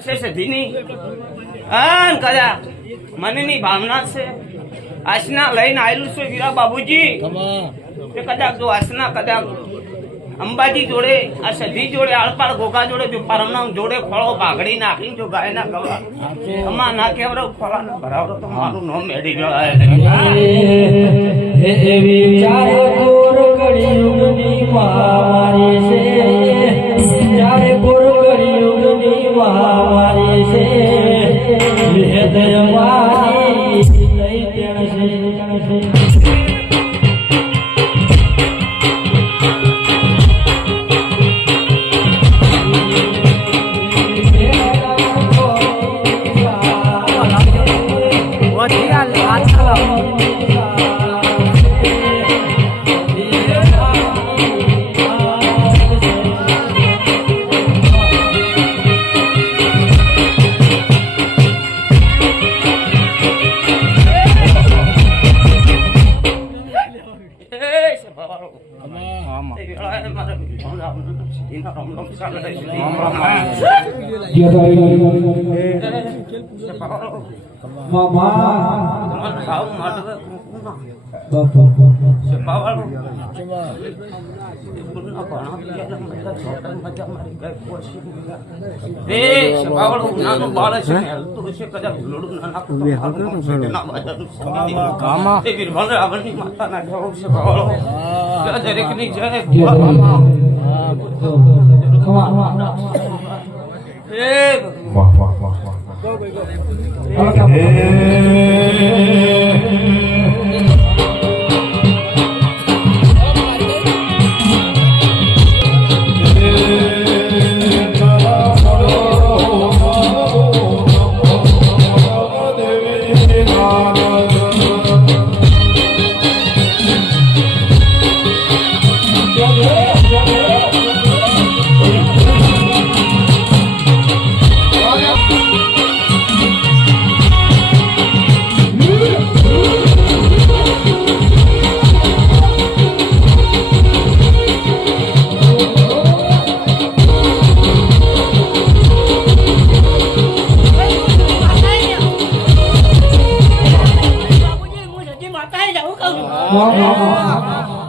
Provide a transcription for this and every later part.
સધીની આન કદા મનની ભાવના છે આસના લઈને આવેલું છે વીરા બાબુજી કે કદાચ જો આસના કદાચ અંબાજી જોડે આ સધી જોડે આળપાળ ગોગા જોડે જો પરમનામ જોડે ફળો ભાગડી નાખી જો ગાયના ગવા અમા ના કેવરો ફળાનો ભરાવરો તો મારું નામ મેડી ગયો એ વિચાર કોર કળિયુગની મહામારી છે ચારે કોર કળિયુગની મહામારી છે વેદયવારી લઈ તેણ છે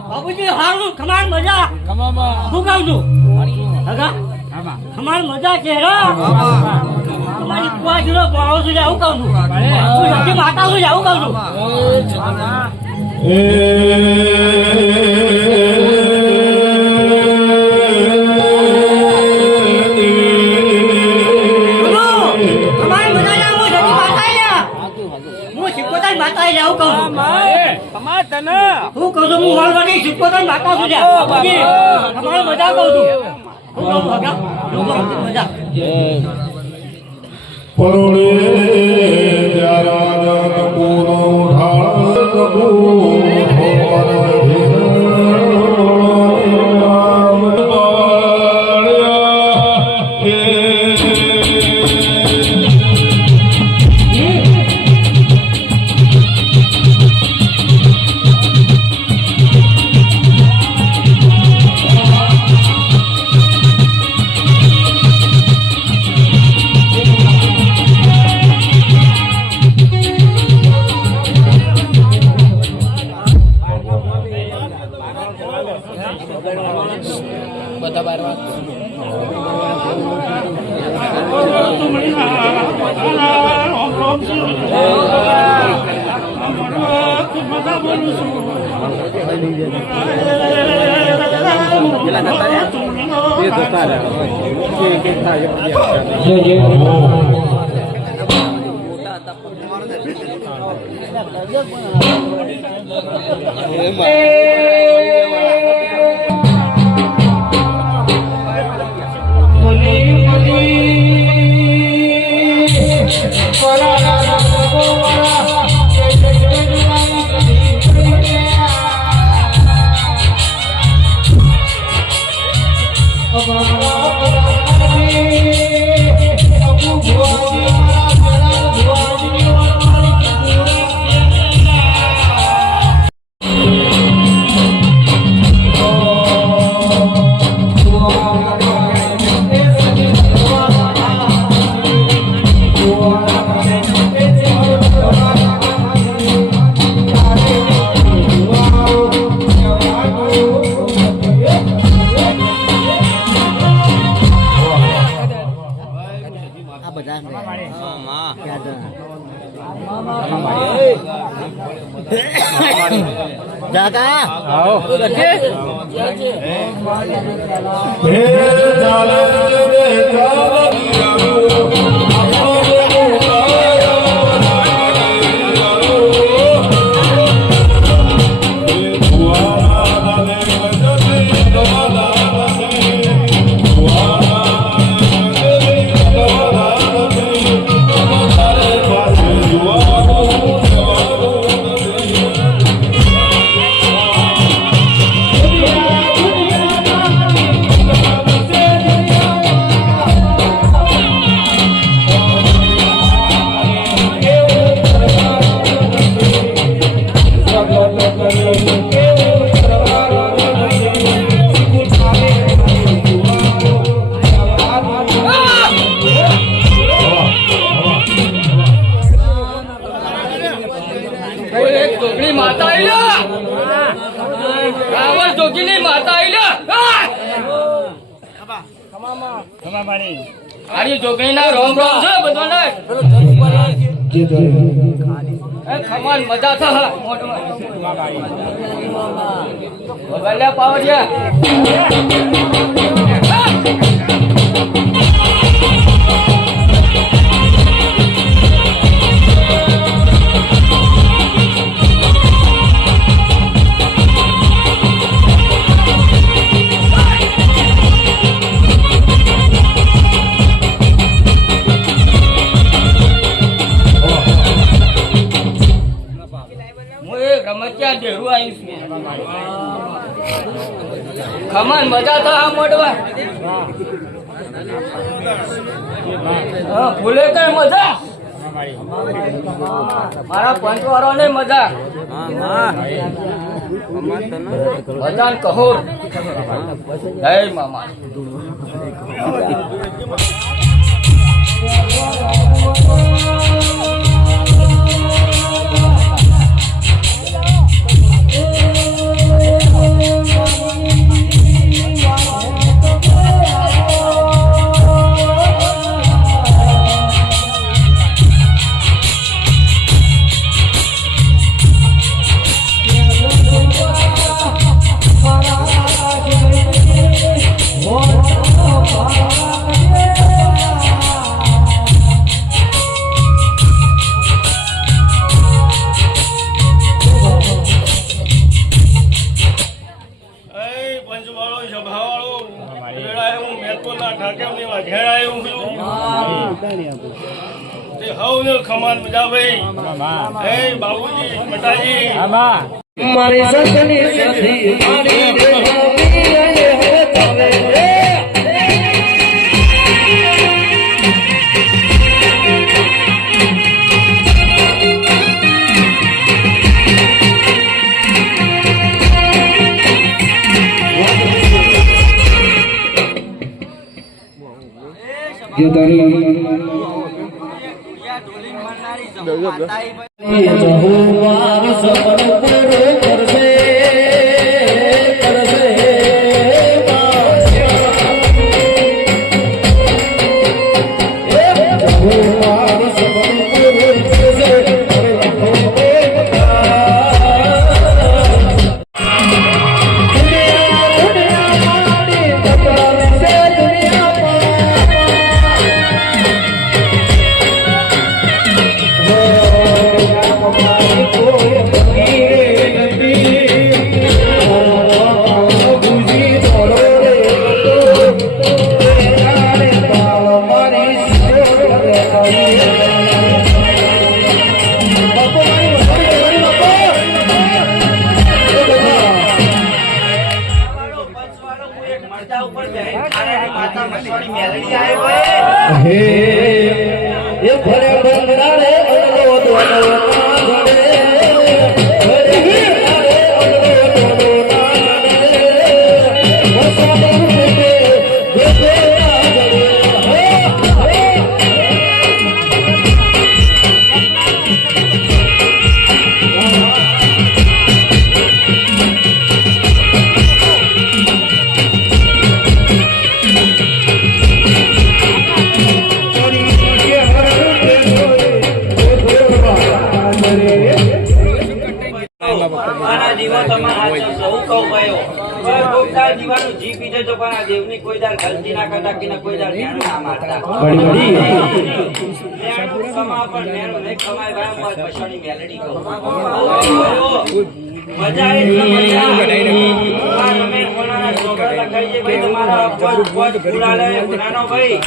બાબુજી હારું ખમાર મજા શું કહું છું ખમાર મજા છે તમારી કુવા જોડે ભાવ છું આવું કહું છું સતી માતા છું આવું કહું છું હું કહું છું હું વાળવાની સુપોતન માતા છું તમારે મજા કહું છું હું કહું મજા પરોળે ત્યારા પૂરો આરી જોગણીના રોમ રોમ છે બધાને એ ખમાન મજા થા મોટમાં ભગલ્યા પાવડિયા રમતિયા દેરું આવીશ ખમાન મજા થા મોટવા ભૂલે કઈ મજા મારા પંચવારો ને મજા મજાન કહો જય મામા ખમાન મજા ભાઈ બાબુજી મટાજી મારી સસની સધી મારી ભાઈઓ કોઈ ગોપદાર દીવાનું જી પીધે તો પણ આ દેવની કોઈ દાર ગલતી ના કરતા કે કોઈ દાર જ્ઞાન ના મારતા જ્ઞાન કમા પણ જ્ઞાન નહીં કમાય ભાઈ હું પછાડી મેલડી કહું મજા આવે મજા તમે કોનાના છોકરા કહીએ ભાઈ તમારા પદ ફૂલા લે ગુનાનો ભાઈ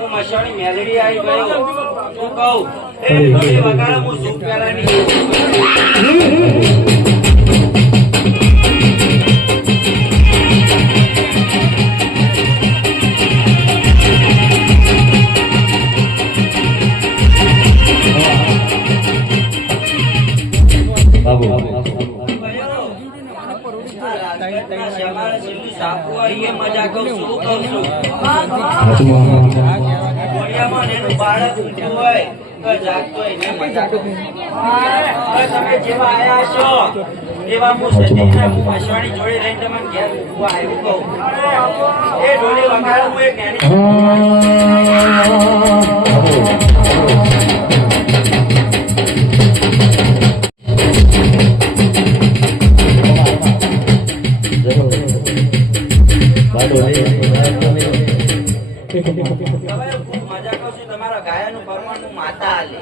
હું મશાણી મેલડી આવી ગયો હું કહું એ થોડી વગાડો હું સુખ પેલાની મજા કહું છું બાળક ઊંઘ્યું હોય તો જાગતો એને મજા કહું તમે જેવા આયા છો એવા હું સતીના હું મસવાણી જોડે રહીને તમને ઘેર હું આવ્યું કહું એ ડોલી વગાડો હું એક તમારા ગાયાનું પરમાણુ માતા આલે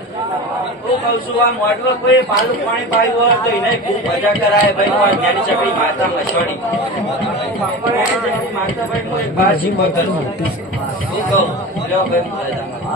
હું કહું છું આ મોઢવા કોઈ પાલું પાણી પાયું હોય તો એને ખૂબ મજા કરાય ભાઈ આ જ્ઞાની ચકડી માતા મસવાડી માતા ભાઈ હું એક બાર શીખો કરું હું કહું લ્યો ભાઈ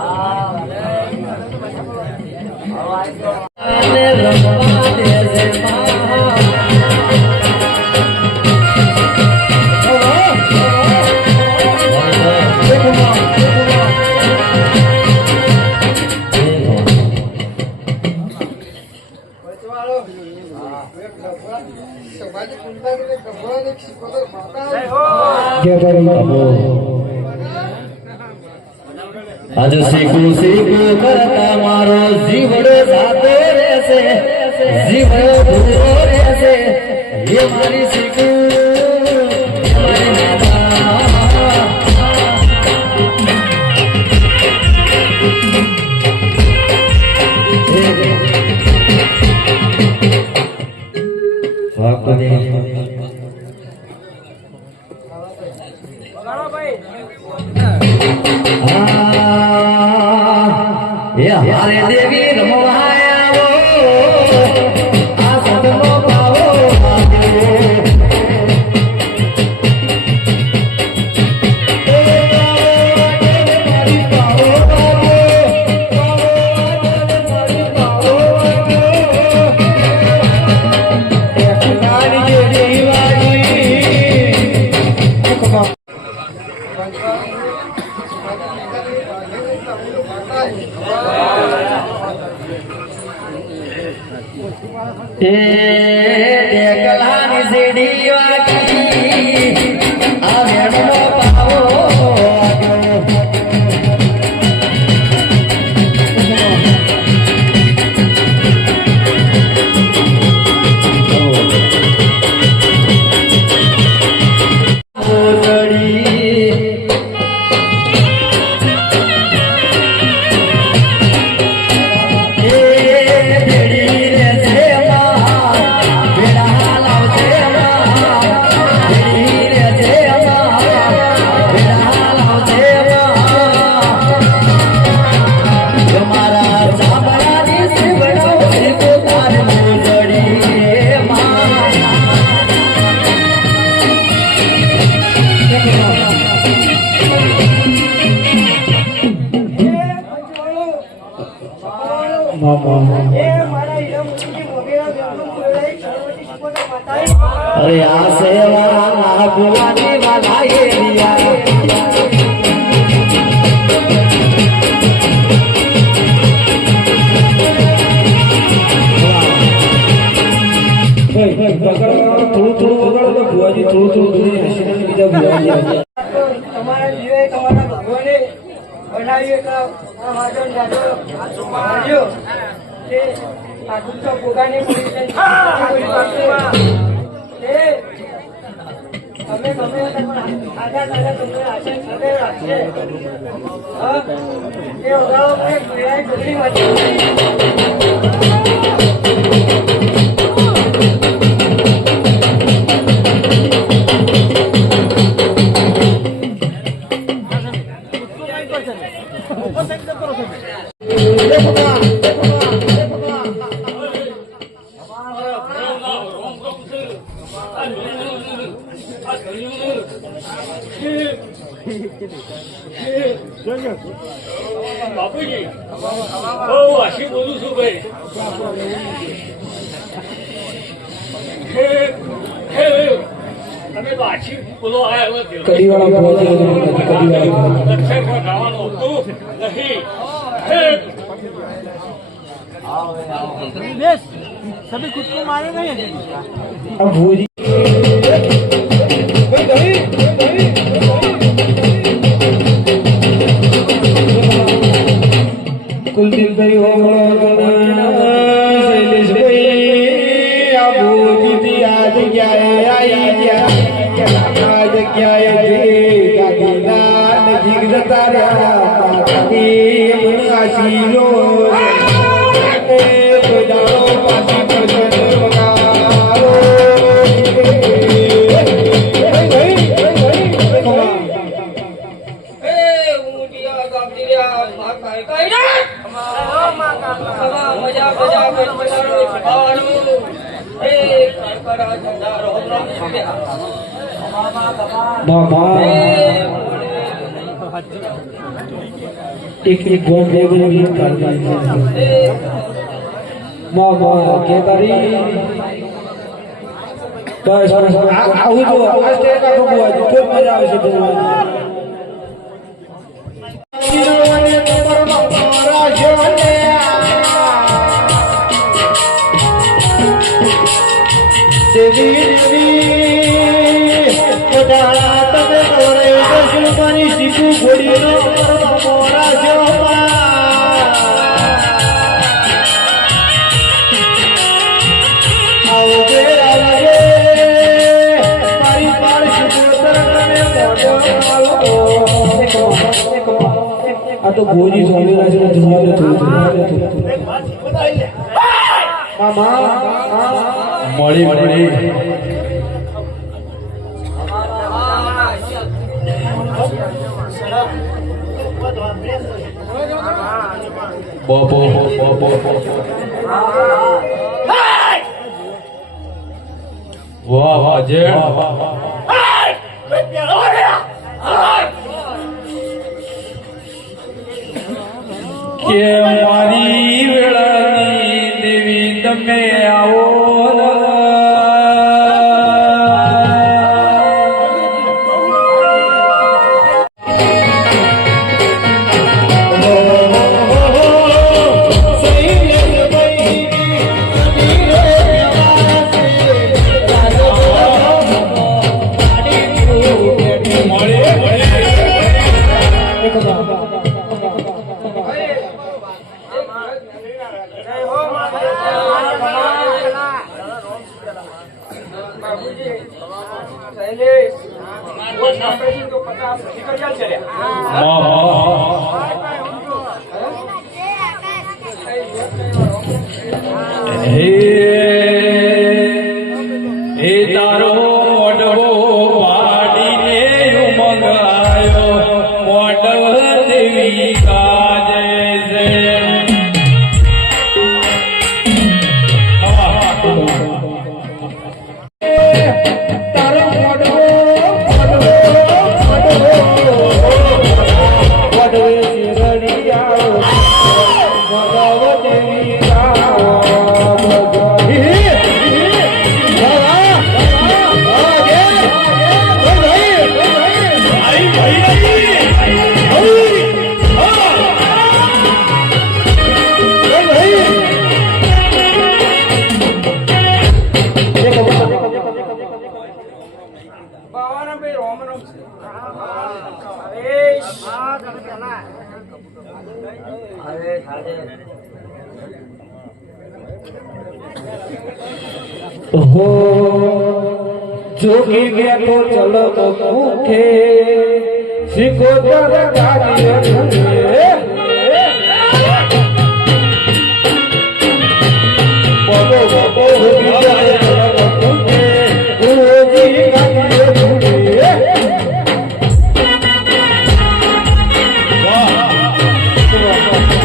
आज सीखू सीखू करता मारो जीवड़ो जातो रहसे जीवड़ो दूरो रहसे ये मारी सीखू हमारे हमारे देवी रमवाया वो आ सदनो पावो देखलानी सीढ़ी वाकी आ मेड़ो पावो अरे आसे वाला ना बुलाने वाला ये लिया તમારા જીવે તમારા ભગવાને બનાવ્યું એટલે આ વાજો જાજો આવ્યો તે આ દુઃખ ભોગાને પડી છે તમે ગમે આજા દાદા તમને આશા સાથે રાખશે હા એ ઓગાળો કોઈ મેળાય ડોલી વાંચી બાપુજી બહુ વાસી બોલું છું ભાઈ તમે તો આછી બોલો ગાવાનું હતું નહીં सभी खुद को मारे नहीं अब भूरी कुलदीप भाई हो शैलेश भाई अब भूरी आज क्या आई क्या आज क्या नजीक जता आशीलो एक गोल लेवल भी करता है मामा के तारी बस आउ तो आज ते का बुआ जी खूब मजा આવે છે બોલવાની શિરોને કમર મારા જોને દેવી દેવી કડા તને ઓરે દુશ્મની સીધું ગોડીનો મારા જોમા આ તો ભોજી સ્વામીરાજ નો જુવાબ મળી મળી બોબો બોબો વાહ વાહ જે કે મારી વેળાની દેવી તમે આવો હે તારો મોડવો પાડીને મંગાયો મોડવ દેવી કાજે છે તારો મોડવો મોડવે શિરડિયા મોડવ દેવી हो जोगी गया तो चलो मुखे सिको तर गाड़ी बोलो बोलो वाह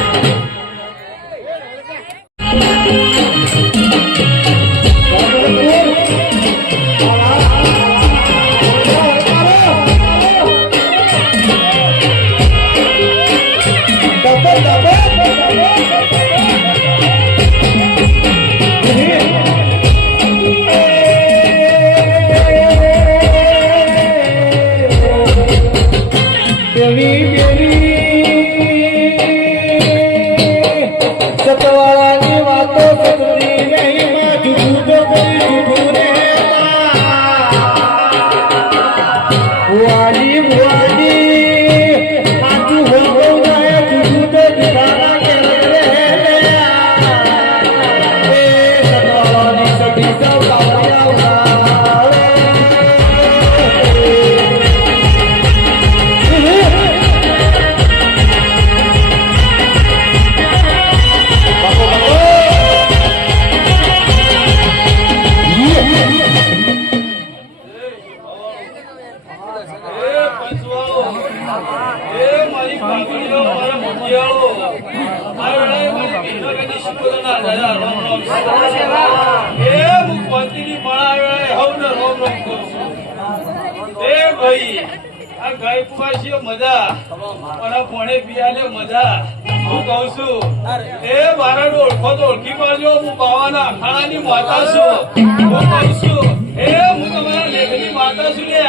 ઓળખી પાડજો હું બાવાના અખાડાની માતા છું હું કહું છું એ હું તમારા લેખની માતા છું એ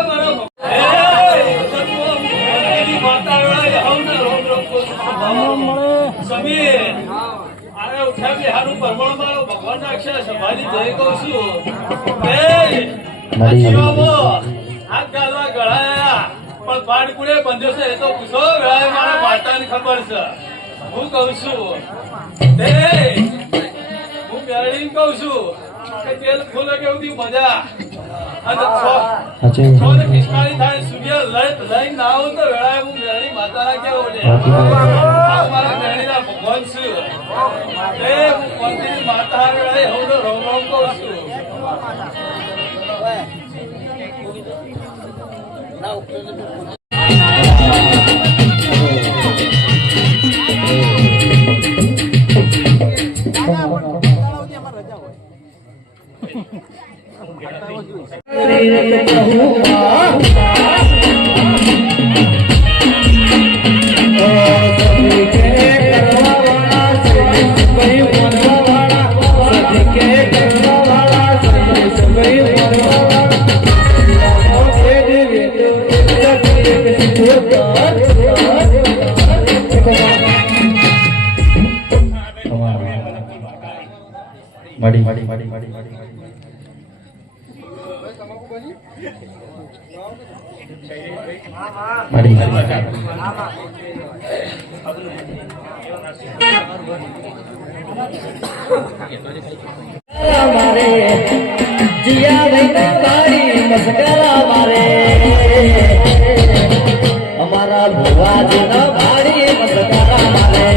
મારા માતા સમીર આરે ઉઠ્યા બિહારનું પરમણ મારો ભગવાન ના અક્ષર સભાની જય કહું છું હાથ ગાલવા ગળાયા પણ પાડ કુડે બંધ્યો છે એ તો પૂછો વેળાએ મારા માતાને ખબર છે હું કહું છું હું મેરડી કહું છું કે તેલ ખોલે કે ઉધી મજા અને ખિસકાણી થાય સૂર્ય લઈને ના આવું તો વેળાએ હું મેરડી માતાના કેવો લે મારા મેરડીના ભગવાન છું હું કોંતીની માતા વેળાએ હું રોમ રોમ કહું છું અમારા ભુવાજી ના ભાડી મસ્કારા મારે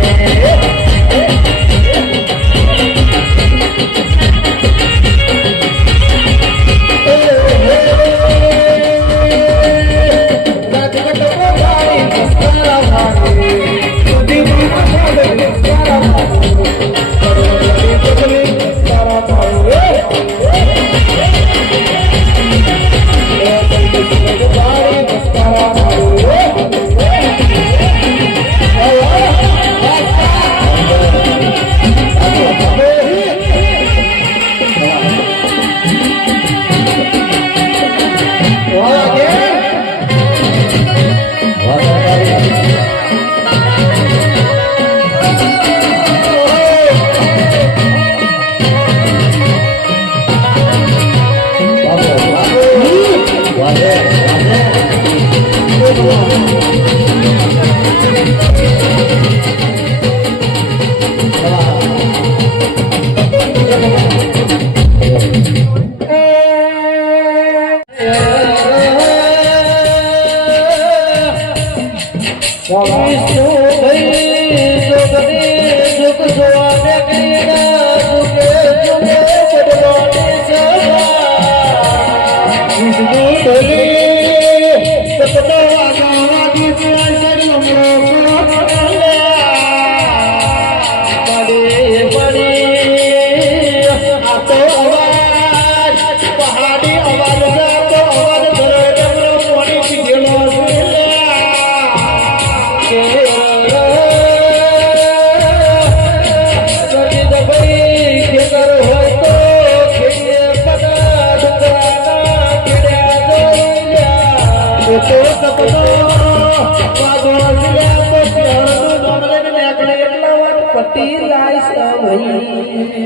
પટ્ટી લાઈસ ભાઈ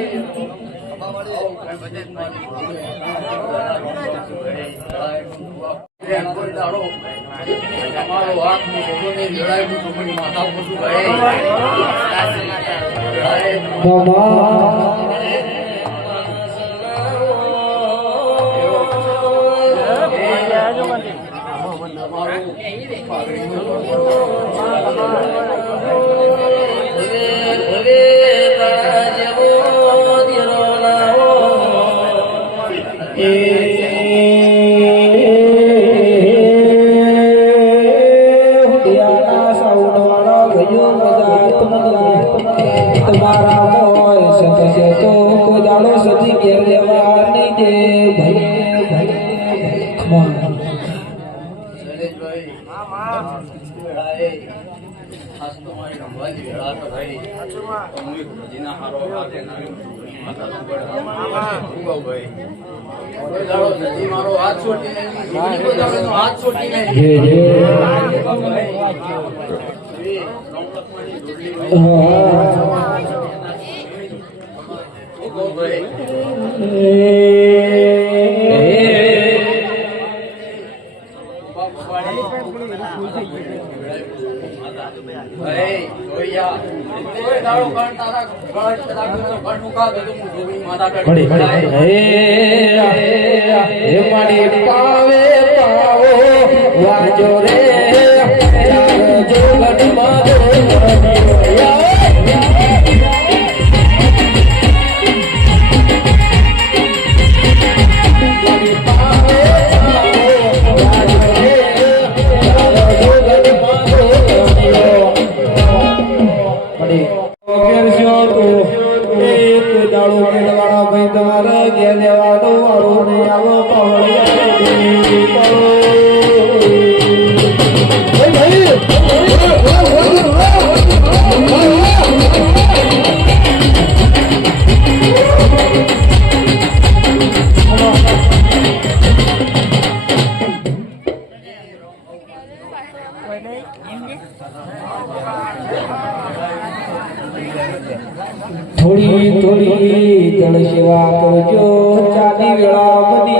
તમારો હાથ હું ભગવાનને જણાવ્યું છું, મારી માતા પૂછું ભાઈ. તમારા મોય સતસે તો કોદાળો સજી ઘેર લેવાની દે મારો હાથ છોડીને હાથ છોડીને પાવે પાવો વાજો રે જો ગઢમાં તમારે ઘેર લેવાનો વાળો નહીં આવો થોડી થોડી જળ સેવા કરજો ચાલી વેળા બધી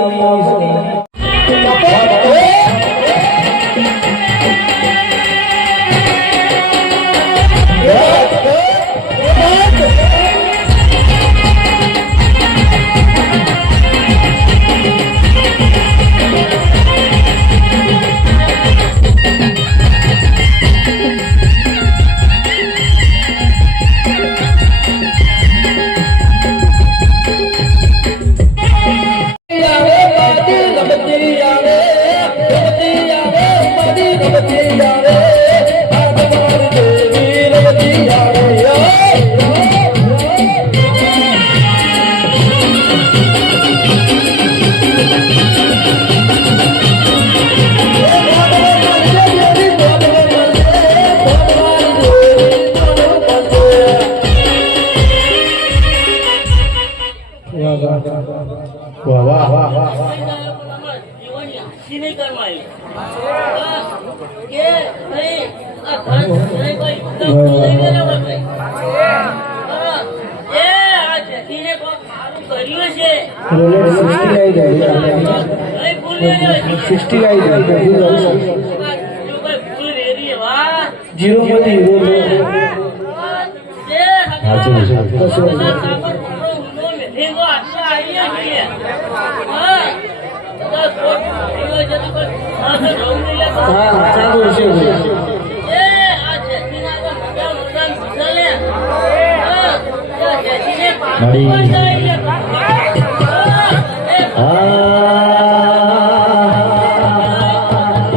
जीरो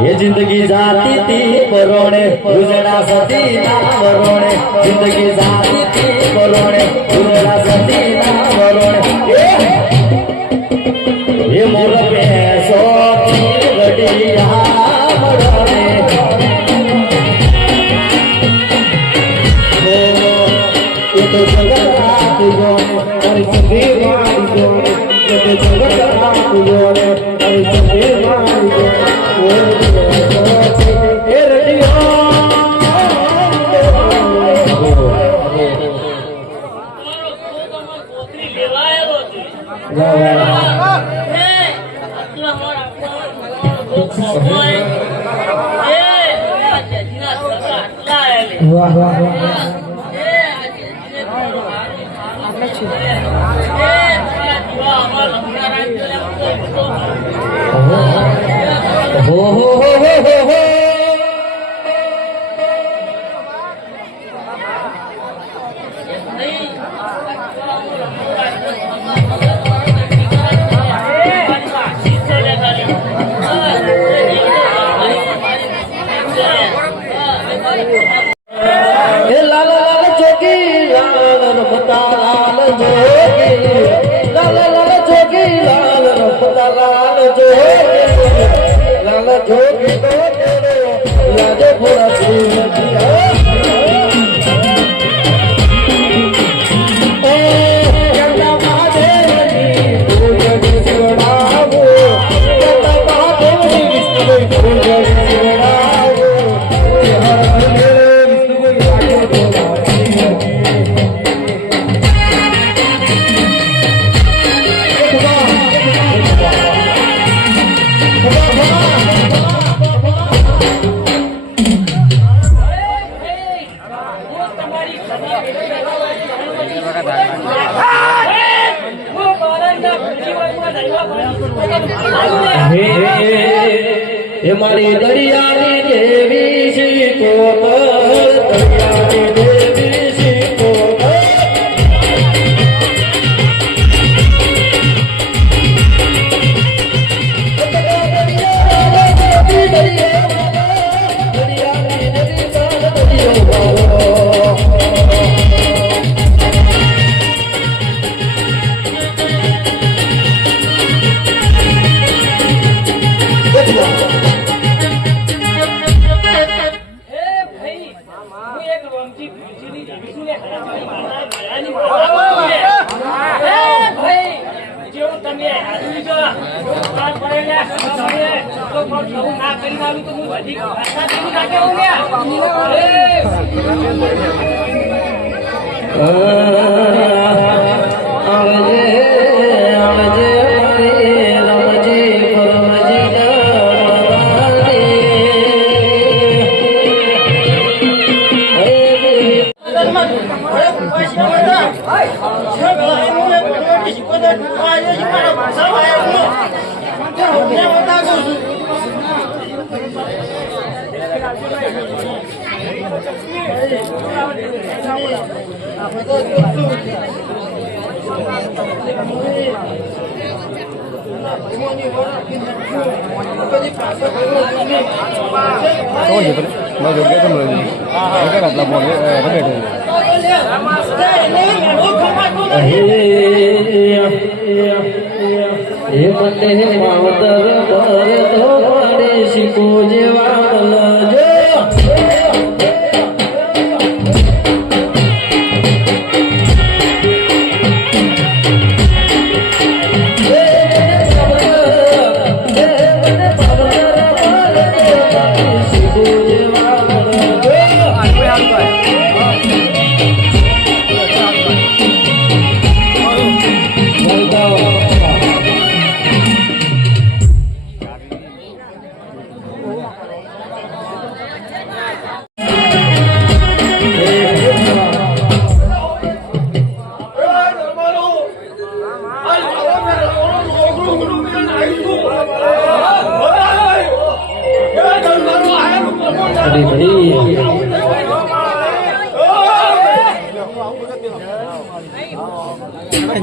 ये जिंदगी जाती थी बरोणे उजड़ा सती ना बरोणे जिंदगी जाती थी बरोणे उजड़ा सती ना बरोणे ये मोर पैसो की गड़िया बरोणे ये तो जगत रात जोने और सभी मारी जोने ये तो जगत रात जोने और सभी मारी जोने લાલ લાલ જોગી લાલ રમતા લાલ જોગી લાલ લાલ જોગી લાલ રમતા લાલ જોગી લાલ જોગી લાજે ભોળા મારી દરિયાની દેવી શ્રી કોમળ દરિયાની દેવી શ્રી કોમળ હે મને માવતર પર તો પડે શીખો જેવા લજો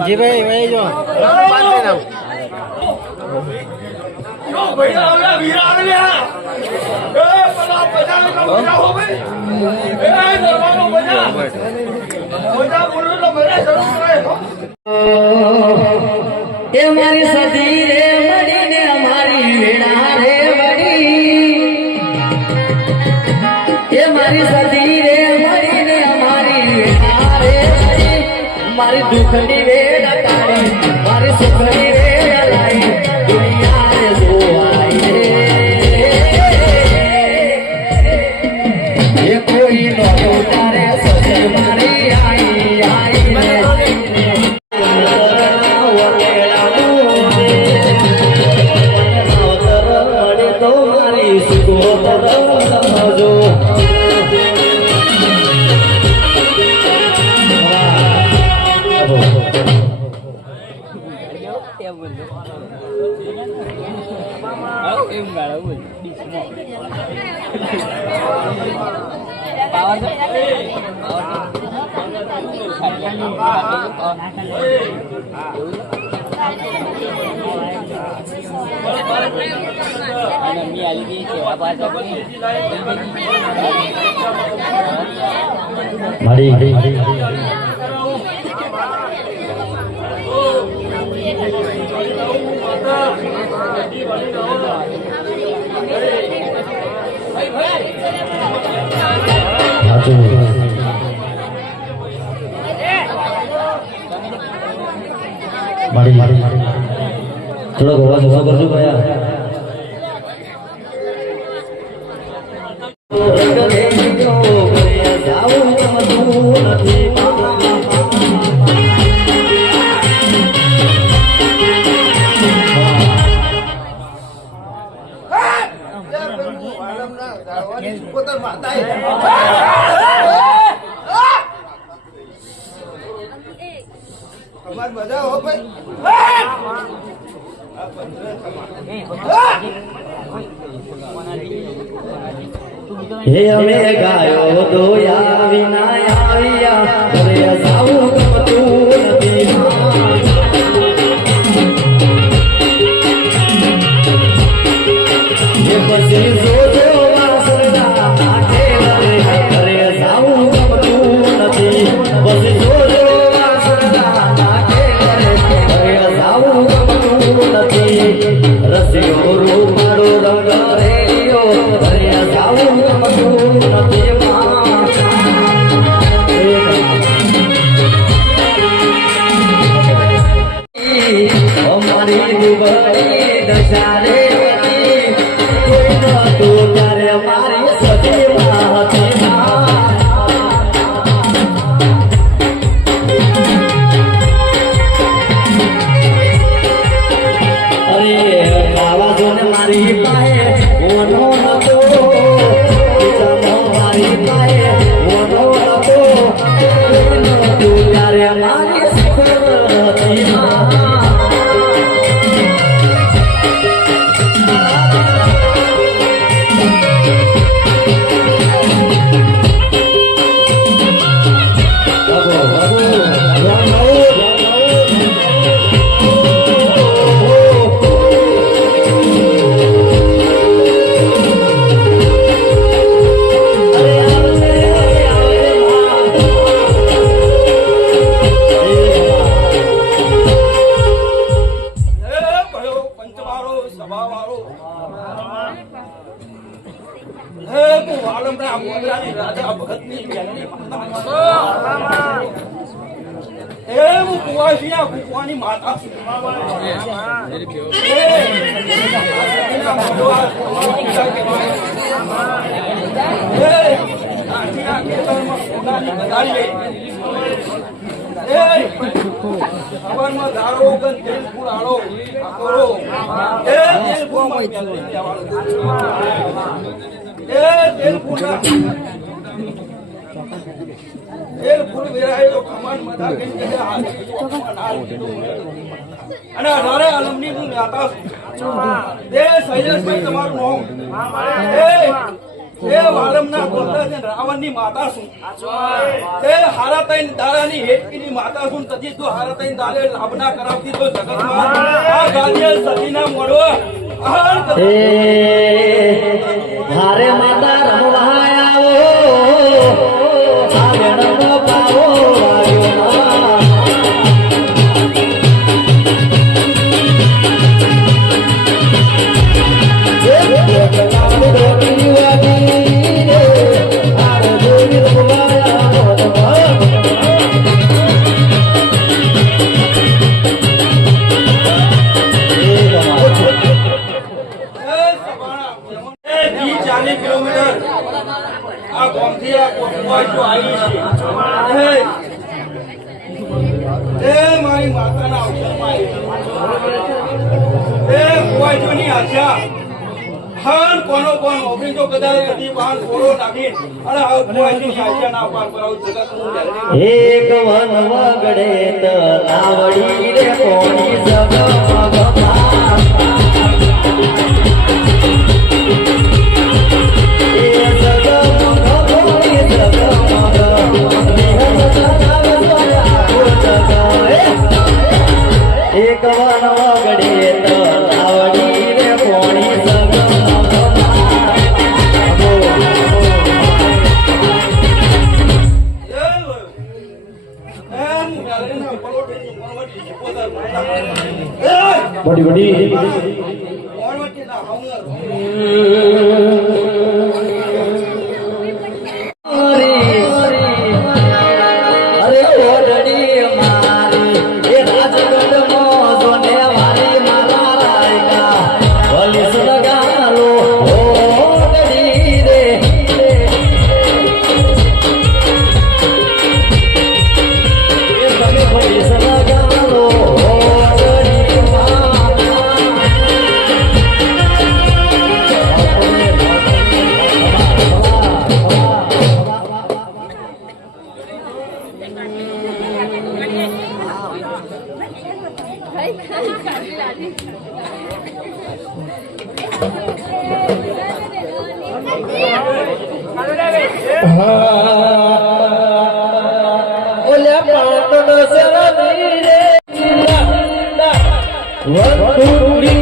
જી ભાઈ ભાઈ જો મારી સદી રે મળીને અમારી વેળા રે વળી મારી સદી રે મળીને અમારી વેળા રે મારી દુઃખની વેળ તારી મારી સુખની વેળ લાઈ દુનિયા જોવાય રે એ કોઈ નો તારે સજન મારી આઈ આઈ તો મારી સુખો તરફ સમજો થોડો અવાજ ઓછો કરજો ભયા હે અમે ગાયો દોયા વિના આવ્યા હવે સાવું ગમતું નથી હે પછી જોજો વાસણા નાખે હવે સાવું ગમતું નથી પછી જોજો વાસણા નાખે હવે સાવું ગમતું નથી રસિયો રૂપાળો રંગ રેડિયો હવે સાવું અમારી દુબઈ દશારે કોઈ નતું ત્યારે અમારી સતીમાં હતી અરે બાવા જો ને મારી પાસે ઓનો નતો મારી પાસે ઓનો નતો ત્યારે અમારી હતી અને 18 આલમની હું યાતા એ શૈલેષભાઈ તમારું નામ એ વાલમના ગોતા છે રાવણની માતા છું એ હારા તૈન દારાની હેટકીની માતા છું તજી તો હારા તૈન દારે લાભના કરાવતી તો જગતમાં આ ગાદીએ સતીના મોડો હારે માતા રમવા આવો આવે રમવા પાવો મારી માતાના અવસરમાં એ કુવાઈજોની આશા હાલ કોનો કોણ ઓબરી તો કદાચ કદી વાહન કોરો નાખી અને હવે કોઈની આશા ના પાર પર આવું જગતનું જલ્દી એક વન વગડે તલાવડી રે કોણી જગમગમાં એ જગમગ કોણી જગમગ મેહર જગાવે સોયા જગ એક વન વગડે તલાવડી રે કોણી बड़ी बड़ी अरे ओडड़ी मारी ये राजगढ़ मो जोने वाली मारा रायका पुलिस लगा लो ओडड़ी रे ये सभी पुलिस लगा लो ओले पाटण सरनी रे वंदुरी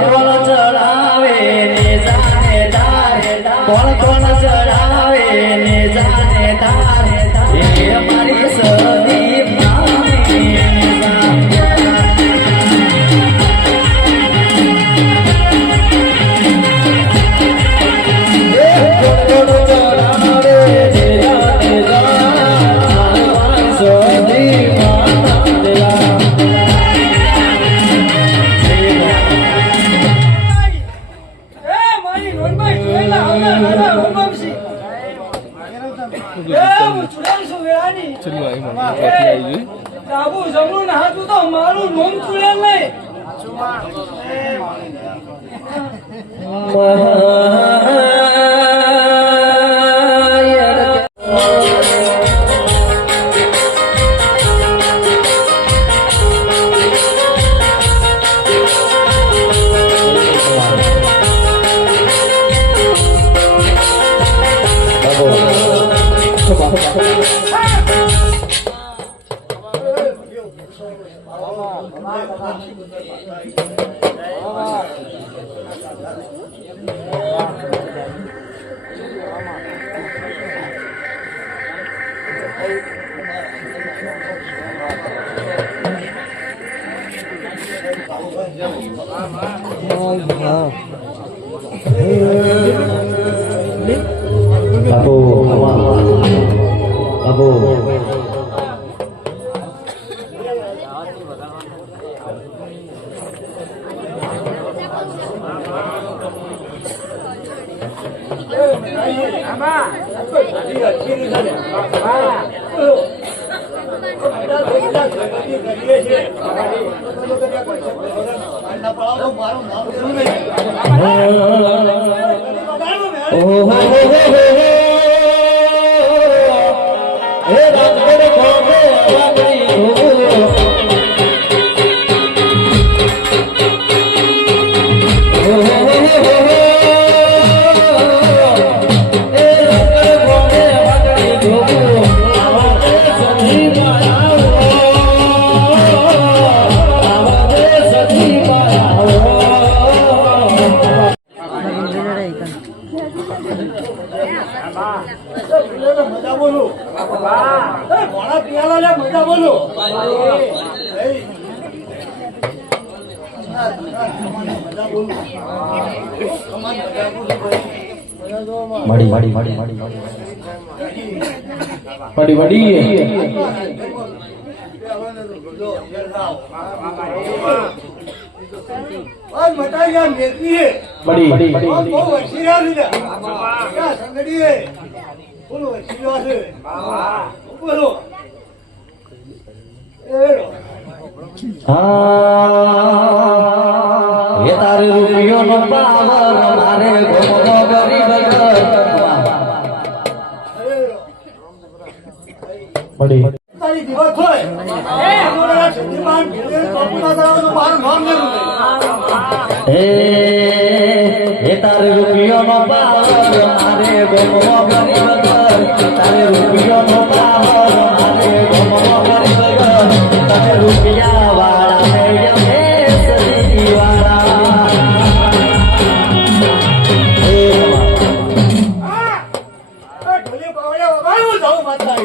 કોણ ચડાવે ને જાને તારે કોણ ચડાવે ને જાને તારે એ મારી સદી બાબુ જમણું હાથું તો મારું નોમ ચૂડેલ નહીં એ તારે રૂપિયો નો પાવર મારે ગોમો ગરીબ તારી દિવસ હોય એ અમારા શક્તિમાન બાપુના કરાવવાનું મારું નામ લેવું એ તારે રૂપિયો નો પાવર મારે ગોમો ગરીબ તારે રૂપિયો નો પાવર મારે ગોમો ગરીબ તારે રૂપિયા વાળા મે સદી વાળા ઢોલી પાવડે વગાડું જાઉં માતા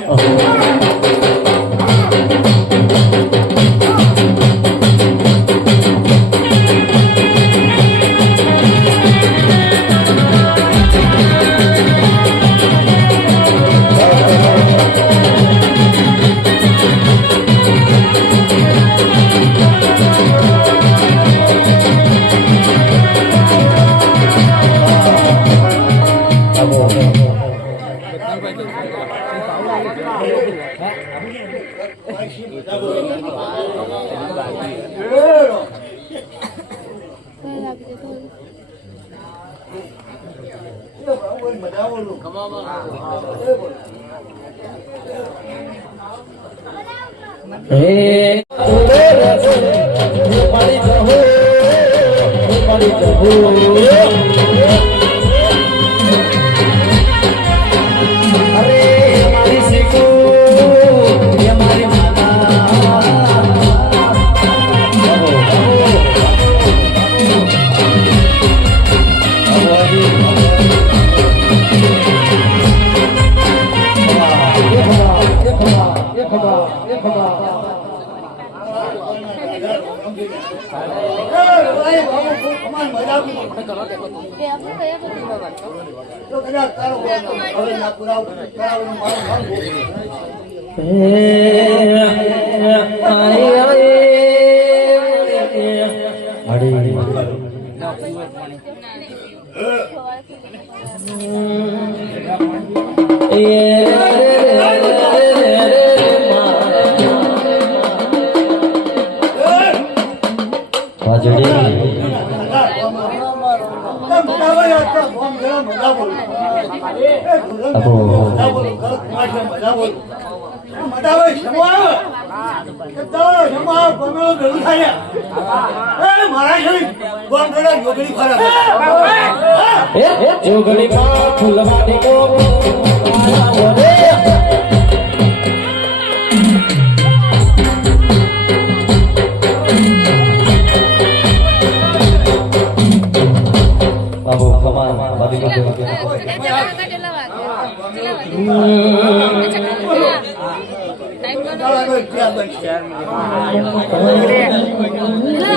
જોગણી ફૂલવાડી કો બાબુ કમાન બાદી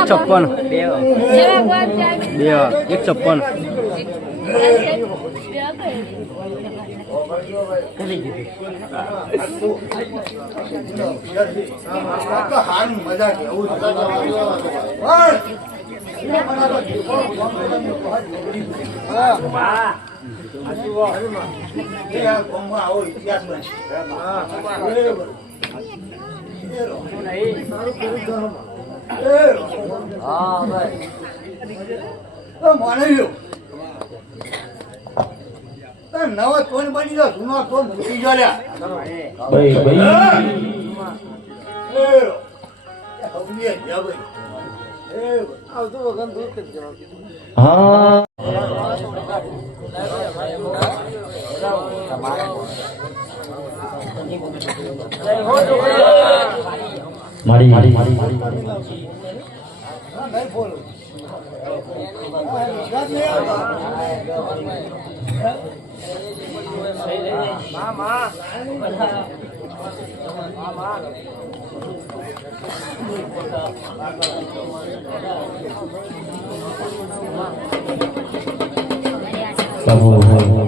છપ્પન બે 156 મજા કેવું આવો ઇતિહાસ માનવ્યો નવો તોન બની ગયો જૂનો તો મૂકી ગયો લ્યા બાબુ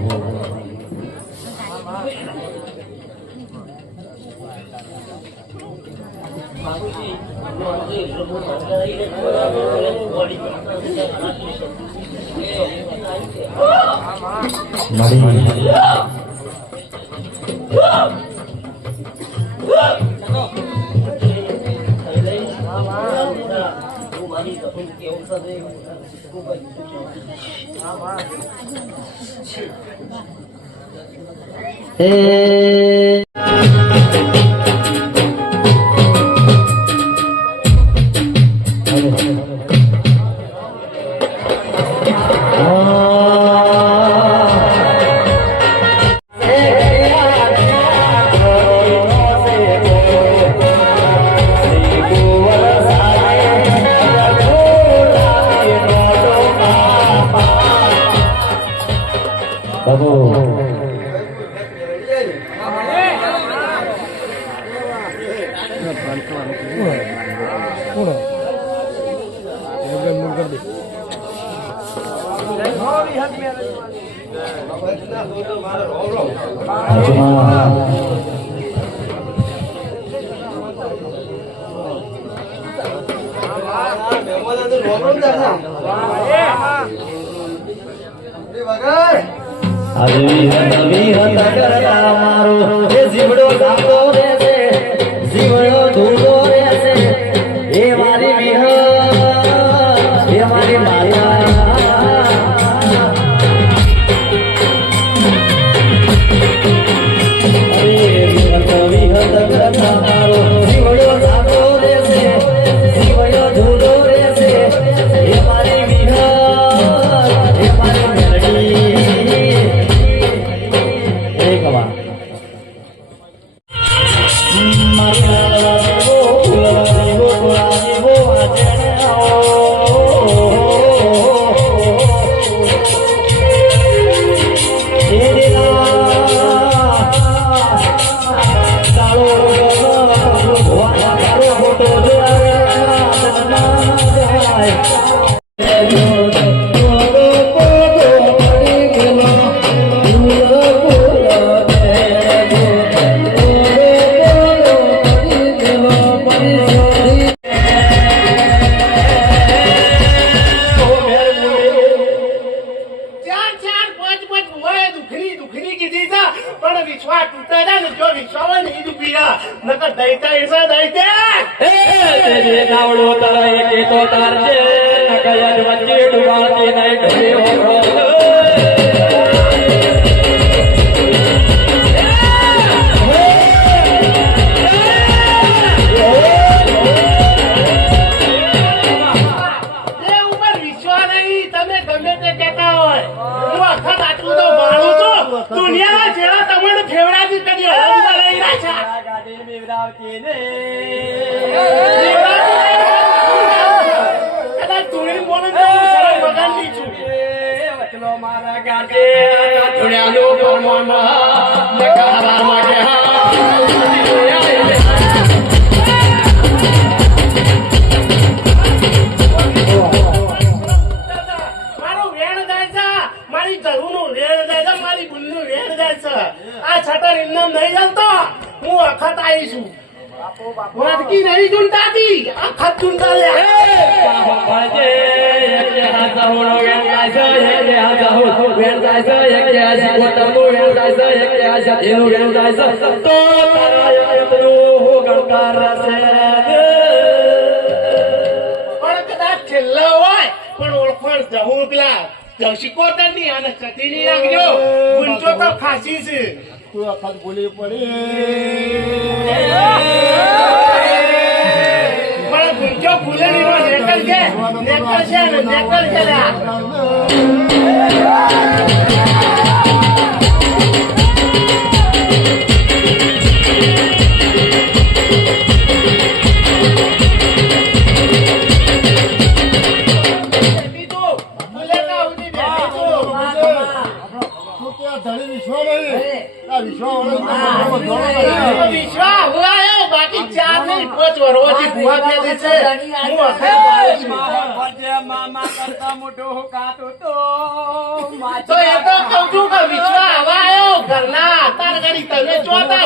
ઘરના તાર ગાડી તમે ચોતા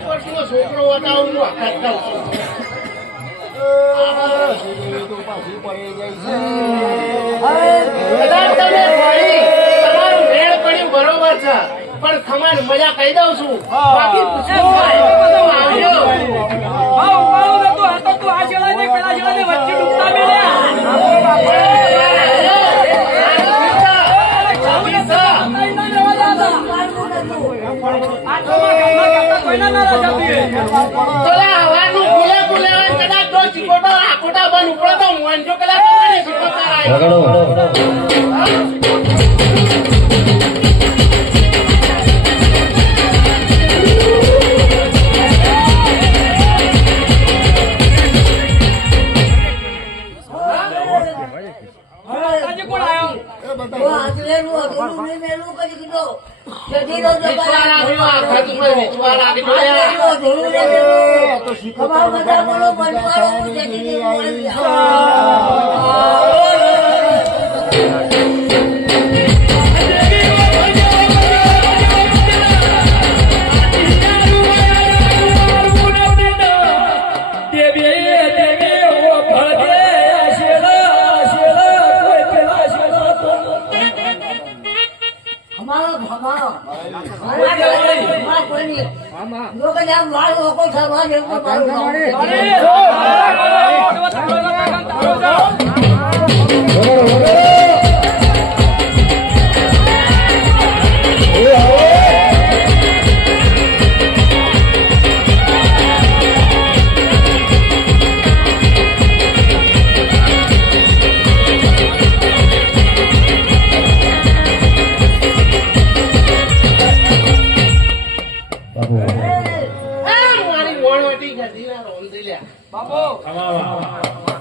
વર્ષનો છોકરો હતા હું આખા છું કદાચ તમે પડી તમારું ભેળ પડ્યું બરોબર છે પણ ખમાન મજા કહી દઉં છું બાકી પૂછો આવ્યો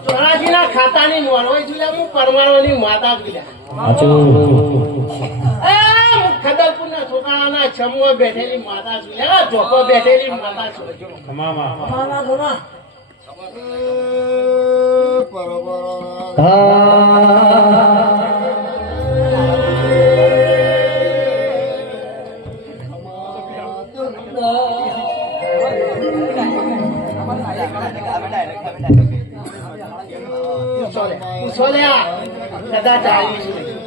ચોરાજીના ખાતાની મોડવાઈ જોયા હું પરમાણુની માતા જોયા ખદલપુર ના છોકરાના છમો બેઠેલી માતા જોયા જોકો બેઠેલી માતા કદાચ આવી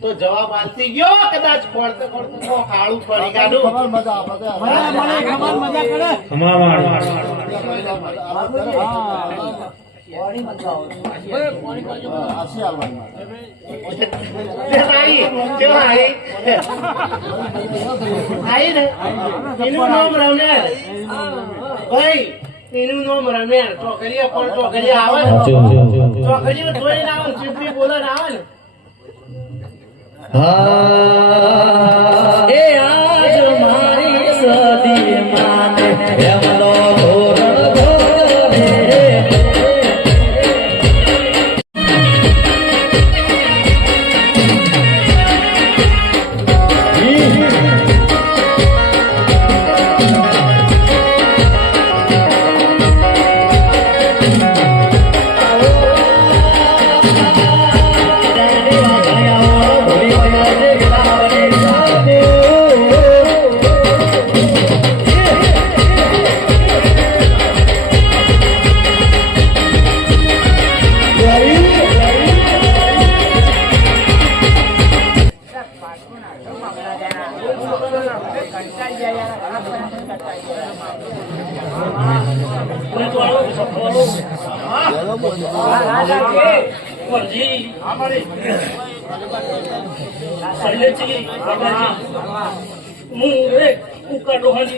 તો જવાબ આપતી ગયો કદાચ પડતો કાળું પડી કાઢું એનું નામ રમેશ ભાઈ એનું નામ રમેશ ચોકડીએ પણ ચોકડીએ આવે ચોકડીઓ જોઈને આવે ચીપડી બોલે આવે ને એ આજ મારી સદી માને એમનો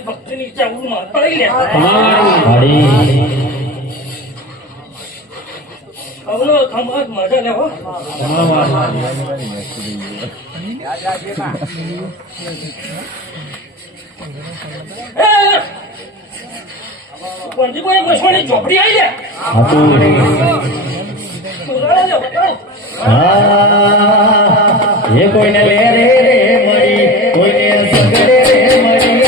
ભક્તિની ચાવડમાં પડી ખમાત મજા લેવો પંજી કોઈ બસવાની ચોપડી આવી જાય એ કોઈને લે રે મળી કોઈને સગડે રે મળી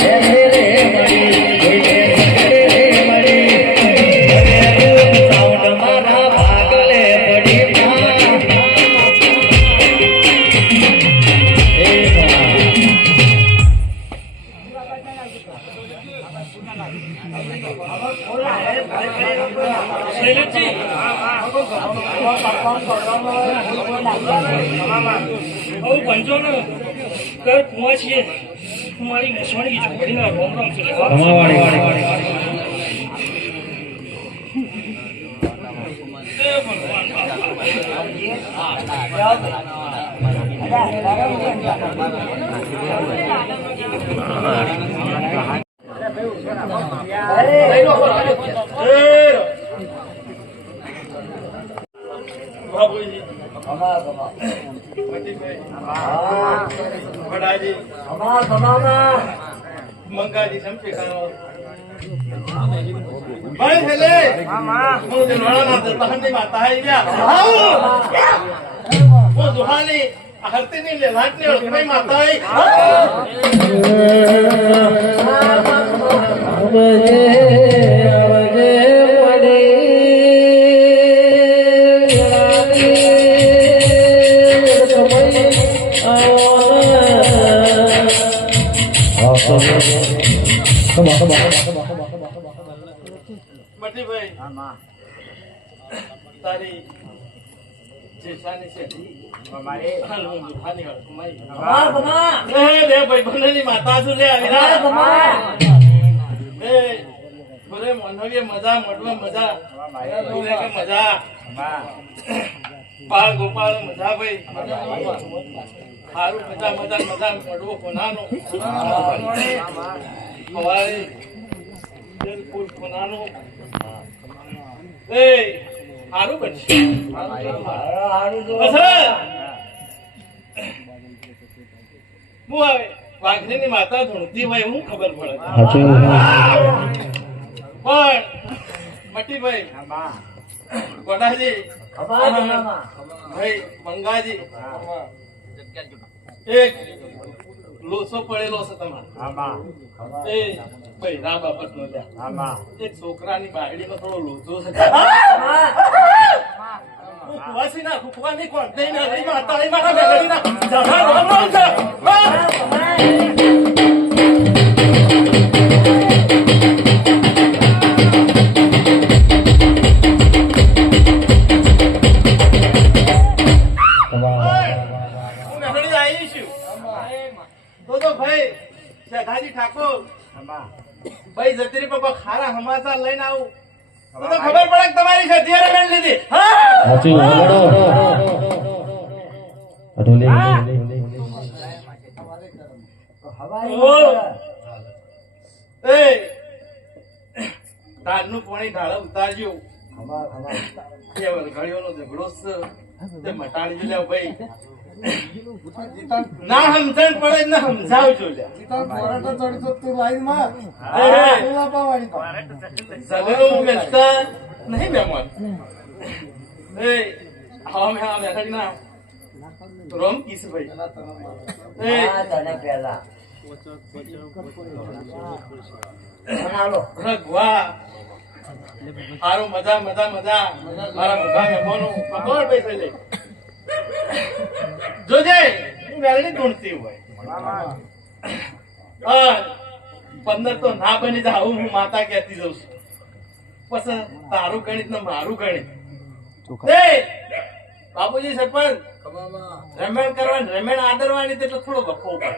લે રે મળી કોઈને સગડે રે મળી સાઉન્ડ મારા ભાગલે પડી શૈલેષજી, હું પંચોનો કર કુંવા છીએ. હું મારી મસવાણી ઝોપડીના રોમ રોમ છે. બાબુજી, વડાજી, મંગાજી સમજે કાનો ભાઈ હેલે હું દિલવાળાના દરબારની માતા આવી ગયા. હું દુહાની હરતીની લેલાટની ઓળખાઈ માતા મટીભાઈ, તારી જેસાની છે હાલ હું દુહાની ઓળખાઈ લે ભાઈ બંનેની માતા છું લે આવી બોલે મનોગે મજા મોટવા મજા બોલે કે મજા બાળ ગોપાલ મજા ભાઈ સારું મજા મજા મજા મોટવો કોનાનો હવારે ફૂલ કોનાનો એ સારું બનશે હું આવે વાઘરીની માતા ધૂણતી હોય એવું ખબર પડે પણ મટીભાઈ, ગોડાજી, ભાઈ મંગાજી, એક લોસો પડેલો છે તમારો એ ભાઈ રા બાબત નો એક છોકરાની બાયડીનો થોડો લોચો છે. કુવાસી ના કુવાની કોણ દઈ ના લઈ માતા લઈ મારા બેલડી ના જરા રોમ રોમ છે. તો ભાઈ શેઠાજી ઠાકોર ભાઈ જતરી પપ્પા ખારા સમાચાર લઈને આવું તો ખબર પડે કે તમારી છે ધીરે બેન લીધી. તારનું પાણી ઢાળા ઉતારજો. ઘડીઓનો ઝઘડો છે મટાડી લ્યો ભાઈ. ના સમજણ પડે ને સમજાવજો નહીં મહેમાન રોમ કિસ ભાઈ ભગવા સારું મજા મજા મજા મારા ભગા મહેમાનો પકડ પૈસા લે જોજે વેલડી ધૂણતી હોય 15 તો ના બની જાય હું માતા કહેતી જઉં છું. પછી તારું ગણિત ને મારું ગણિત બાપુજી સરપંચ રમેણ કરવાની રમેણ આદરવાની એટલે થોડો વખો પડે.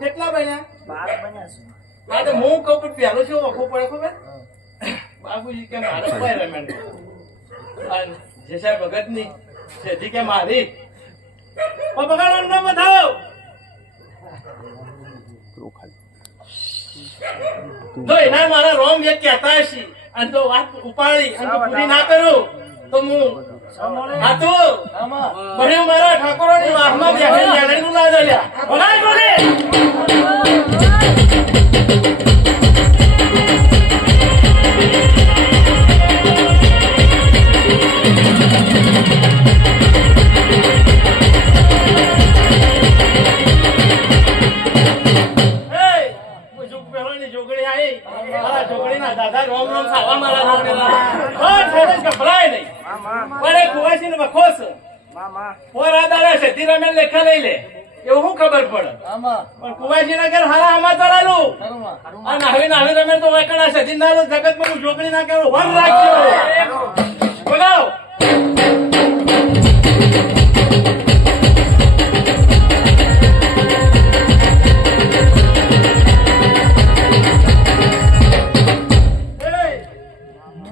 કેટલા બન્યા? 12 બન્યા. હું કહું પણ પેલો શું વખો પડે ખબર? બાપુજી કે મારે કોઈ રમેણ જેસા ભગત ની સેધી કે મારી બગાડો ન બતાવો. જો એના મારા રોમ એક કહેતા હશે અને તો વાત ઉપાડી અને પૂરી ના કરું તો હું હાથું બહેન મારા ઠાકોરોની વાહમાં બેઠી લડાઈનું ના જોયા બોલાય બોલે. દાદા રોમ રોમ ખાવા મારા ગભરાય નહીં પણ કુવાસી ને વખો છે પોરા દાડા સતી રમેલ લેખા લઈ લે એવું શું ખબર ખબર પડે પણ કુવાજી ના ઘેર હારા સમાચાર આલું અને નાવી રમે તો વાકડા સધી ના જગત માં છોકરી ના કેવું વન રાખ્યો બોલાવ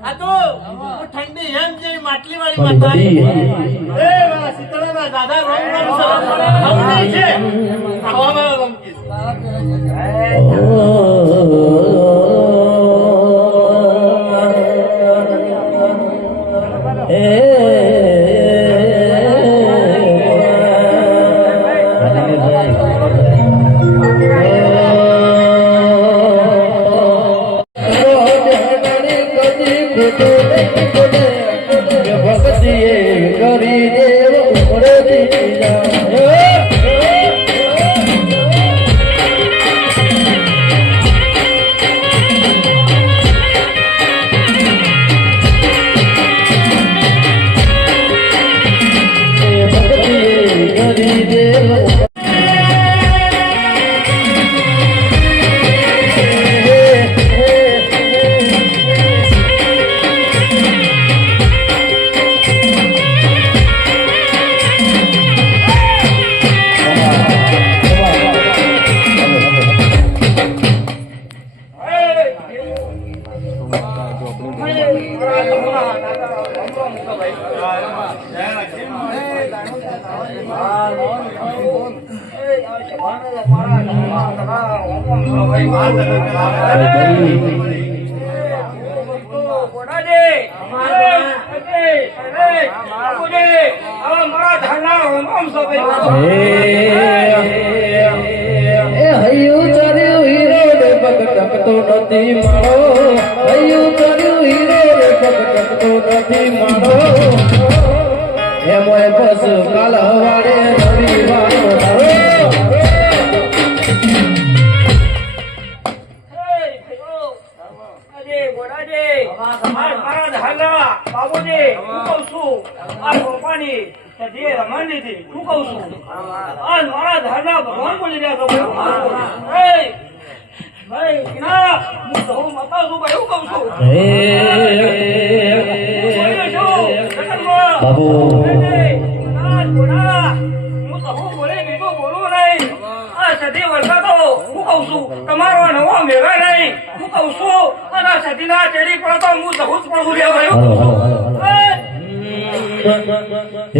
આ તો ઠંડી એમ જેવી માટલી વાળી માતા એ મારા સીતળાના દાદા રોમ રોમ સલામ આવડે છે આવામાં રમકી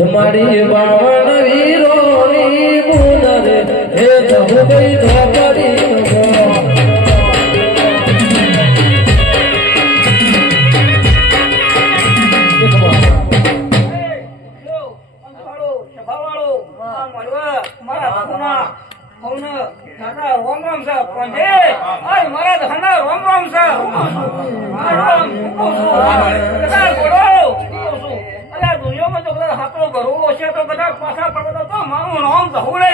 મારી બાવન વીરોની મુનર હે જહુ ગઈ ઢોકરી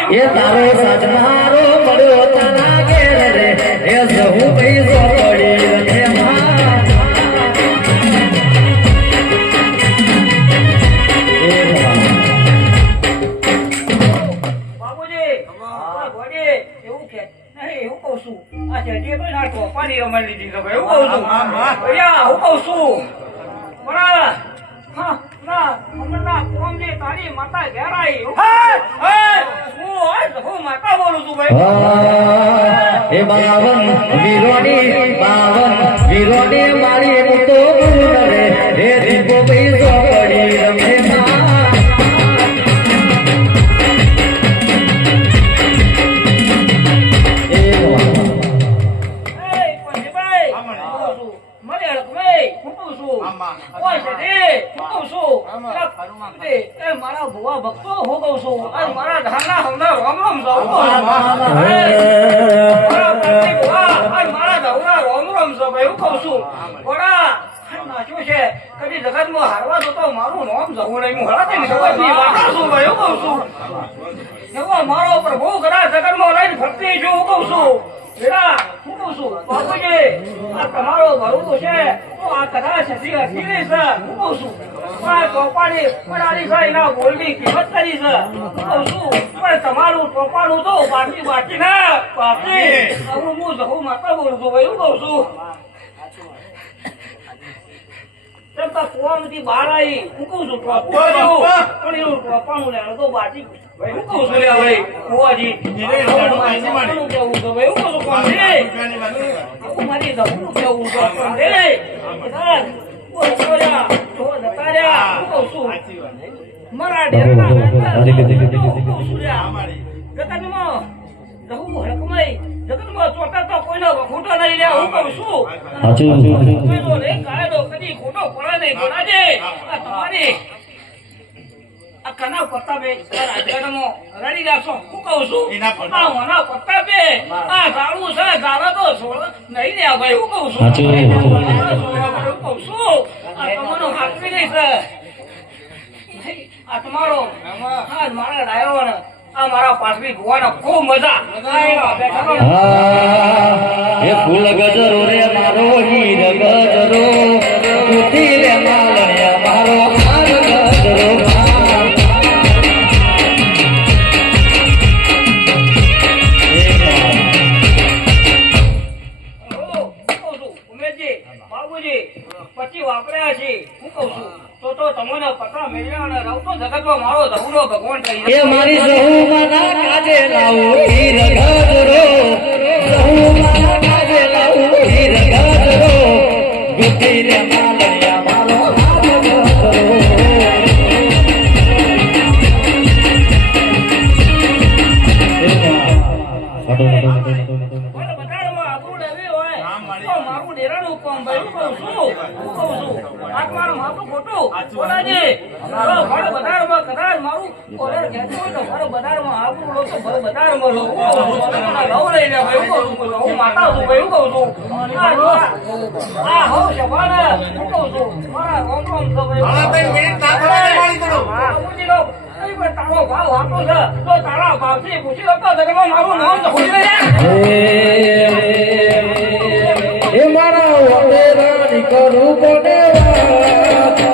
ये तारो सजनारो बड़ो तना घेर रे ए जहू भई जो पड़ी रहे બાબુજી ગોડી એવું કે નહીં હું કહું છું આ જડી તો ના ટોપાની રમણ લીધી તો એવું કહું છું ભૈયા હું કહું છું બરાબર હા ના અમરના કોમજી તારી માતા ઘેર આવી હું માતા બોલું છું ભાઈ ए बावन वीरोनी मारी मुतो गुरु रे हे दीपो भई जो पड़ी रमे મારા ભુવા ભક્તો હું કઉ છું અને મારા ધાના હમણાં રોમ રોમ જાઉં મારા ધવરા રોમ રોમ જાઉં એવું કઉ છું ઘોડા નાચ્યું છે કદી જગતમાં હારવા જતો મારું નામ જવું નહીં હું હળાતી જગતની વાતા છું ભાઈ એવું કઉ છું એવો મારો પ્રભુ કદાચ જગતમાં લઈને ફરતી છું હું કઉ છું બેટા હું કહું છું બાપુજી આ તમારો ભરું છે તો આ કદાચ હસી હસી રહી છે હું કહું છું આ ટોપાની પડારી છે એના બોલની કિંમત કરી છે હું કહું છું પણ તમારું ટોપાનું તો બાકી ના બાકી હવે હું જહું માતા બોલું છું ભાઈ હું કહું છું ચમતા કુવામાંથી બહાર આવી હું કહું છું પણ એવું ટોપાનું લે તો બાકી ભાઈ હું કહું છું લે ભાઈ કુવાજી કેવું છે ભાઈ હું કહું છું કોણ મારી દહુનું કેવું છે પણ રે મારા જગતમાં ચોટા તો કોઈનો ખોટો નહીં લે હું કહું છું કાયદો કદી ખોટો પડે નહીં ગોડાજે આ તમારી આ કના પત્તાબે રાજગાડમાં રડી રાખશો હું કહું છું આ મના પત્તાબે આ ગાળું છે ગાળા તો નહીં લે ભાઈ હું કહું છું હું કહું છું આ તમારો હાથવી નહીં છે આ તમારો હા મારા ડાયો ને આ મારા પાછવી ગોવાનો ખૂબ મજા એ ફૂલ ગજરો રે મારો હીર ગજરો ઉતી રે માલણિયા મારો હાર ગજરો પછી વાપર્યા છે હું કહું છું તો તમને પતા મેળ્યા અને રહું તો જગતમાં મારો ધવનો ભગવાન થઈ એ મારી સહુમાં ના કાજે લાવું હીર ગજરો સહુમાં ના કાજે લાવું હીર ગજરો ઉતી રે માલણિયા મારો હાર મારું ડેરાનું કામ ભાઈ હું કહું છું આત્માનું માથું ખોટું બોલાજી ભર બજારમાં કદાચ મારું ઓર્ડર કહેતો હોય તો ભર બજારમાં આપણું લો તો ભર બજારમાં લો લવ લઈ લે ભાઈ હું કહું છું હું માતા છું ભાઈ હું કહું છું આ હો શબાના હું કહું છું મારા રોમ રોમ તો ભાઈ તારો ભાવ આપો છે તો તારા ભાવથી પૂછી લો તો જગમાં મારું નામ તો ખોલી લે એ મારા વડેરાની કરું બનેવા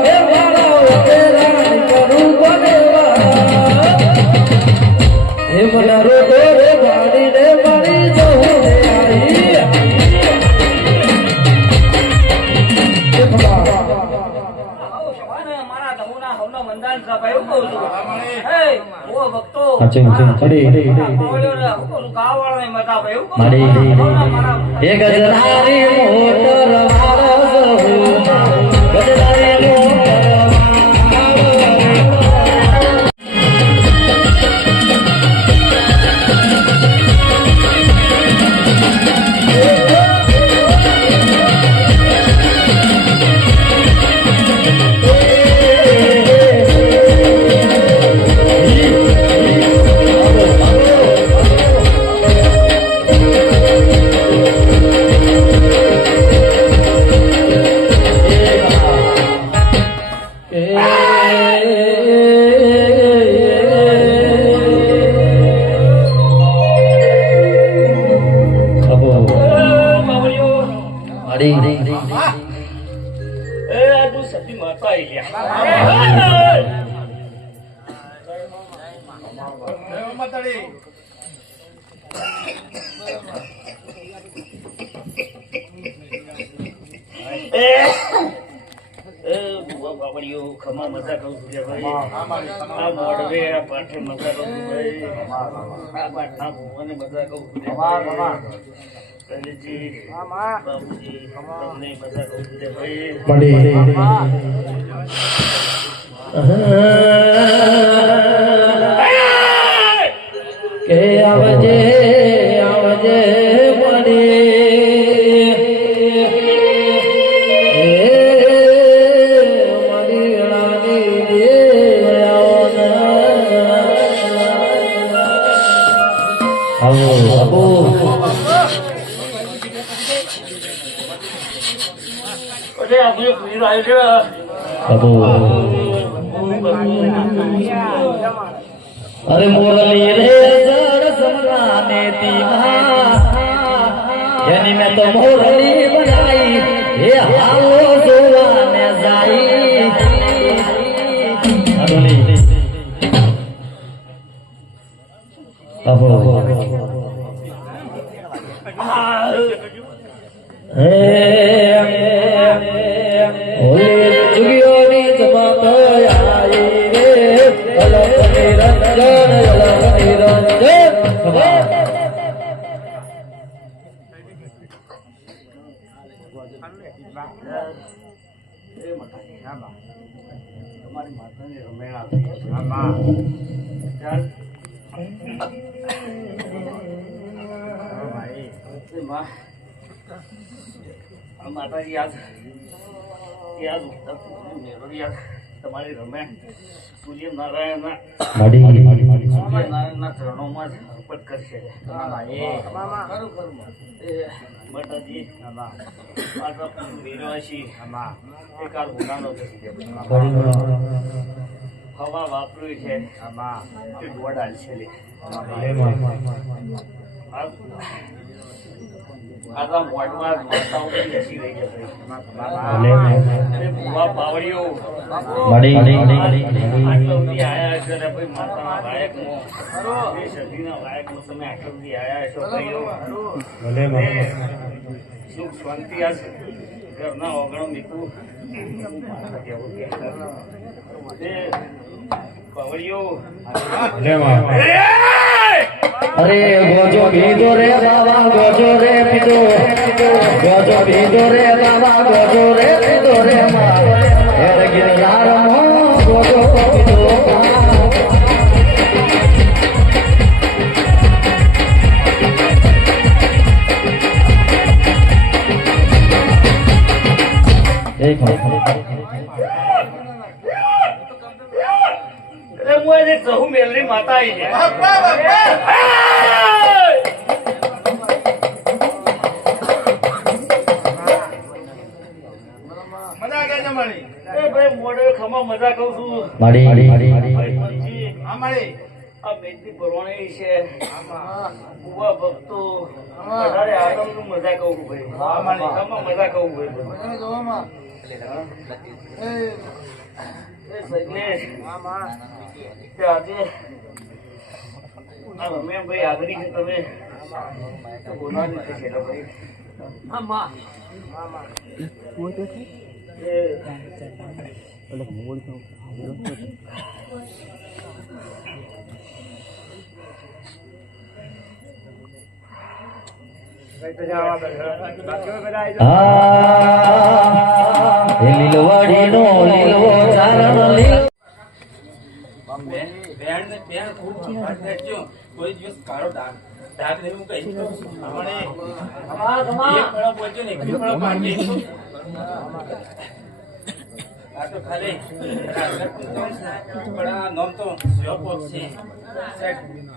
એ મારા વડેરાની કરું બનેવા એ મને રોડો રે ગાડીને મારી જવું રે આવી મારા ધમુના હવનો મંદાન છે ભાઈ હું કહું છું હે ઓ ભક્તો ગાવાળાને મતા ભાઈ હું કહું એ ગજરારી મોટર વાળો ગજરારી મોટર ખમા મજા કહું છું ભાઈ આ મોડવે આ પાઠે મજા કહું છું ભાઈ આ પાઠના ભુવને મજા કહું છું કલેજી બાબુજી તમને મજા કહું છું ભાઈ કે આવજે આવજે अरे मुरली रे जड़ समराने दीवा यानी मैं तो मुरली बनाई ये हालो તમારી માતાની રમેણા માતાજી યાદ તમારી રમે સૂર્યનારાયણના ચરણોમાં જ અર્પણ કરશે માતાજી માતા વિરવાસી એકાદ ગુનાનો હવા વાપર્યું છે તે દોડ હાલશે આટલા મોટમાં માતાઓ બધી હસી રહી જશે ભૂવા પાવડીઓ આટલા સુધી આયા હશો ને ભાઈ માતાના લાયકમાં એ સદીના લાયકમાં તમે આટલા સુધી આયા હશો ભાઈઓ સુખ શાંતિ આ ઘરના ઓગણો નીકળું કેવું કે પાવડીઓ અરે ગોજો ભીધો રે બાબા ગોજો રે પીધો ગોજો ભીધો રે બાબા ગોજો રે પીધો રે હેર ગિરનાર મો ગોજો પીધો સહુ મેલની માતા આવી છે મોડે ખમા મજા કહું છું આ બેટી પરવાણી છે કુવા ભક્તો વધારે આનંદ મજા કહું ભાઈ ખમા મજા કહું ભાઈ આજે અમે ભાઈ આગળ છે તમે બોલવાની છે ભાઈ લીલવાડી નો લીલવો ચારણ લીલ કોઈ દિવસ કાળો ડાઘ નહીં કઈ ખાલી નામ તો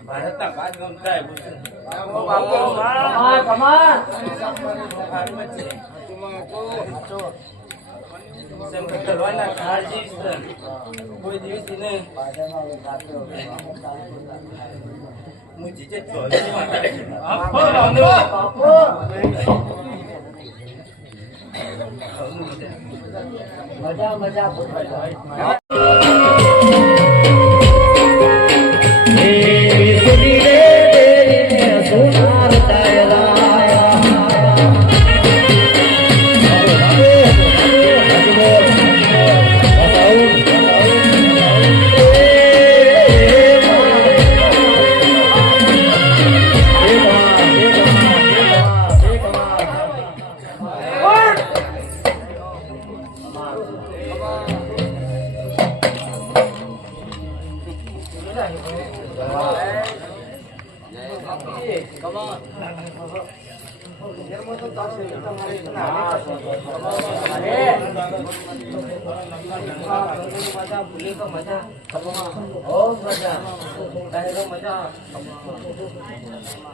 ભારતના બાદ નામ થાય કોઈ દિવસ એને હું જીતે મજા મજા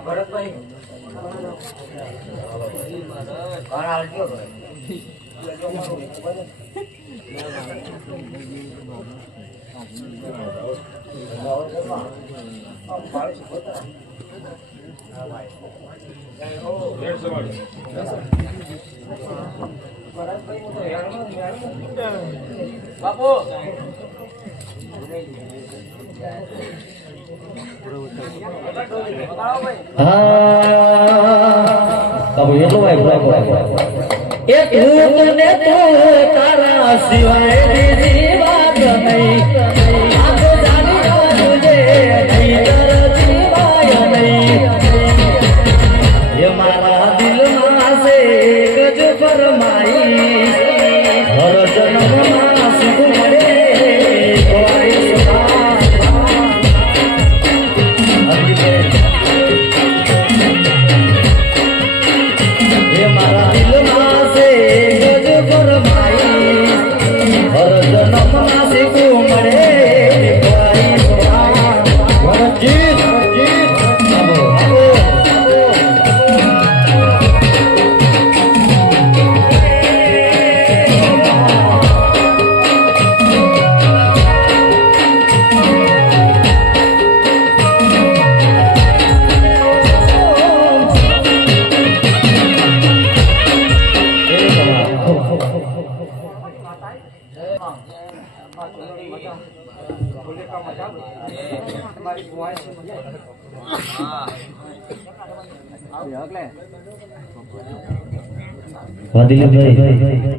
ભરતભાઈ બાપુ એ તું ને તું તારા સિવાય બીજી વાત નહીં આખો જાણ્યો તુજે નહીં જીવાય નહીં એ મારા દિલમાં છે ગજ ફરમાઈ હર જન્મમાં સુખ મળે એ મારા દિલમાં છે ગજ ફરમાઈ હર જન્મમાં સુખ મળે વાદીલાભાઈ